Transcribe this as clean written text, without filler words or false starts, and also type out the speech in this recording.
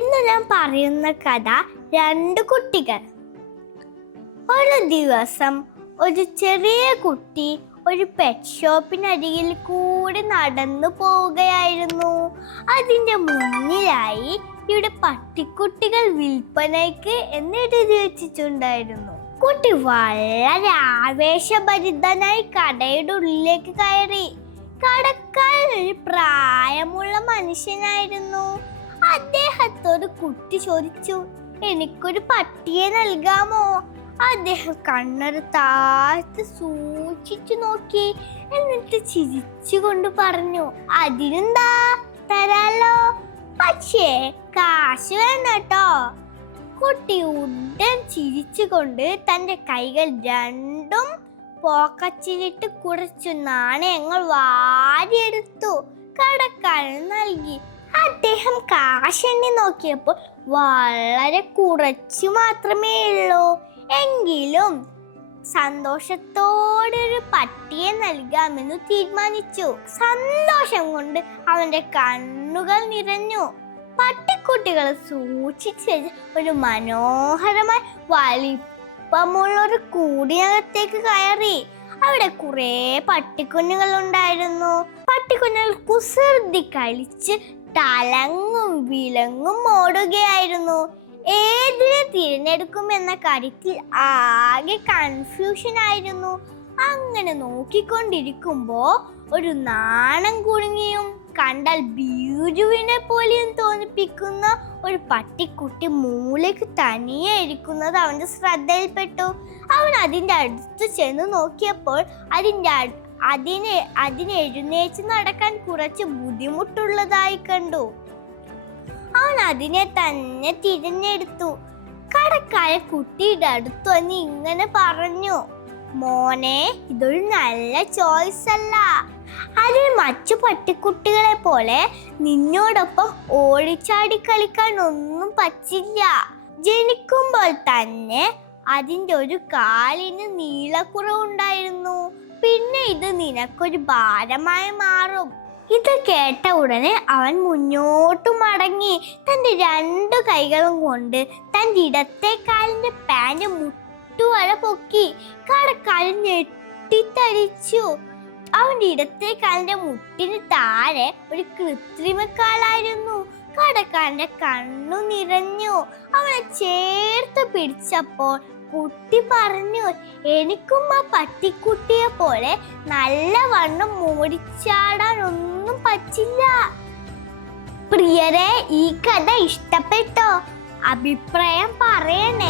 ഇന്ന് ഞാൻ പറയുന്ന കഥ രണ്ട് കുട്ടികൾ. ഒരു ദിവസം ഒരു ചെറിയ കുട്ടി ഒരു പെറ്റ് ഷോപ്പിനരികിൽ കൂടി നടന്നു പോവുകയായിരുന്നു. അതിൻ്റെ മുന്നിലായി ഇവിടെ പട്ടിക്കുട്ടികൾ വിൽപ്പനയ്ക്ക് എന്നെഴുതി വെച്ചിട്ടുണ്ടായിരുന്നു. കുട്ടി വളരെ ആവേശഭരിതനായി കടയുടെ ഉള്ളിലേക്ക് കയറി. കടക്കാരൻ ഒരു പ്രായമുള്ള മനുഷ്യനായിരുന്നു. അദ്ദേഹത്തോട് കുട്ടി ചോദിച്ചു, എനിക്കൊരു പട്ടിയെ നൽകാമോ? അദ്ദേഹം കണ്ണൊരു താഴ്ത്ത് സൂക്ഷിച്ചു നോക്കി, എന്നിട്ട് ചിരിച്ചുകൊണ്ട് പറഞ്ഞു, അതിനെന്താ, തരാലോ, പക്ഷേ കാശ് വേണ്ട കേട്ടോ. കുട്ടി ഉടൻ ചിരിച്ചുകൊണ്ട് തൻ്റെ കൈകൾ രണ്ടും പോക്കറ്റിലിട്ട് കുറച്ചു നാണയങ്ങൾ വാരിയെടുത്തു കടക്കാരൻ നൽകി. അദ്ദേഹം കാശെണ്ണി നോക്കിയപ്പോൾ വളരെ കുറച്ചു മാത്രമേ ഉള്ളൂ. എങ്കിലും സന്തോഷത്തോടെ ഒരു പട്ടിയെ നൽകാമെന്ന് തീരുമാനിച്ചു. സന്തോഷം കൊണ്ട് അവന്റെ കണ്ണുകൾ നിറഞ്ഞു. പട്ടിക്കുട്ടികളെ സൂക്ഷിച്ച് ഒരു മനോഹരമായ വലിപ്പമുള്ളൊരു കൂടിനകത്തേക്ക് കയറി. അവിടെ കുറെ പട്ടിക്കുഞ്ഞുങ്ങൾ ഉണ്ടായിരുന്നു. പട്ടിക്കുഞ്ഞുങ്ങൾ കുസൃതി കളിച്ച് തലങ്ങും വിലങ്ങും ഓടുകയായിരുന്നു. ഏതിനെ തിരഞ്ഞെടുക്കുമെന്ന കാര്യത്തിൽ ആകെ കൺഫ്യൂഷൻ ആയിരുന്നു. അങ്ങനെ നോക്കിക്കൊണ്ടിരിക്കുമ്പോ ഒരു നാണം കുടുങ്ങിയും കണ്ടാൽ ബീജുവിനെ പോലെയും തോന്നിപ്പിക്കുന്ന ഒരു പട്ടിക്കുട്ടി മൂലയ്ക്ക് തനിയെ ഇരിക്കുന്നത് അവന്റെ ശ്രദ്ധയിൽപ്പെട്ടു. അവൻ അതിൻ്റെ അടുത്ത് ചെന്ന് നോക്കിയപ്പോൾ അതിനെ എഴുന്നേറ്റ് നടക്കാൻ കുറച്ച് ബുദ്ധിമുട്ടുള്ളതായി കണ്ടു. അവൻ അതിനെ തന്നെ തിരഞ്ഞെടുത്തു. കടക്കാരൻ കുട്ടിയുടെ അടുത്ത് വന്ന് ഇങ്ങനെ പറഞ്ഞു, മോനെ, ഇതൊരു നല്ല ചോയ്സ് അല്ല. അതിൽ മറ്റു പട്ടിക്കുട്ടികളെ പോലെ നിന്നോടൊപ്പം ഓടിച്ചാടി കളിക്കാൻ ഒന്നും പറ്റില്ല. ജനിക്കുമ്പോൾ തന്നെ അതിൻ്റെ ഒരു കാലിന് നീളക്കുറവുണ്ടായിരുന്നു. പിന്നെ ഇത് നിനക്കൊരു ഭാരമായി മാറും. ഇത് കേട്ട ഉടനെ അവൻ മുന്നോട്ടു മടങ്ങി തൻ്റെ രണ്ടു കൈകളും കൊണ്ട് തൻ്റെ ഇടത്തെ കാലിൻ്റെ പാൻറ് മുട്ടുവരെ പൊക്കി. കടക്കാരൻ ഞെട്ടിത്തരിച്ചു. അവൻ്റെ ഇടത്തെ കാലിൻ്റെ മുട്ടിന് താഴെ ഒരു കൃത്രിമക്കാലായിരുന്നു. കടക്കാരൻ്റെ കണ്ണു നിറഞ്ഞു. അവനെ ചേർത്ത് പിടിച്ചപ്പോൾ കുട്ടി പറഞ്ഞു, എനിക്കും ആ പട്ടിക്കുട്ടിയെ പോലെ നല്ലവണ്ണം ഓടിച്ചാടാൻ ഒന്നും പറ്റില്ല. പ്രിയരെ, ഈ കഥ ഇഷ്ടപ്പെട്ടോ? അഭിപ്രായം പറയണേ.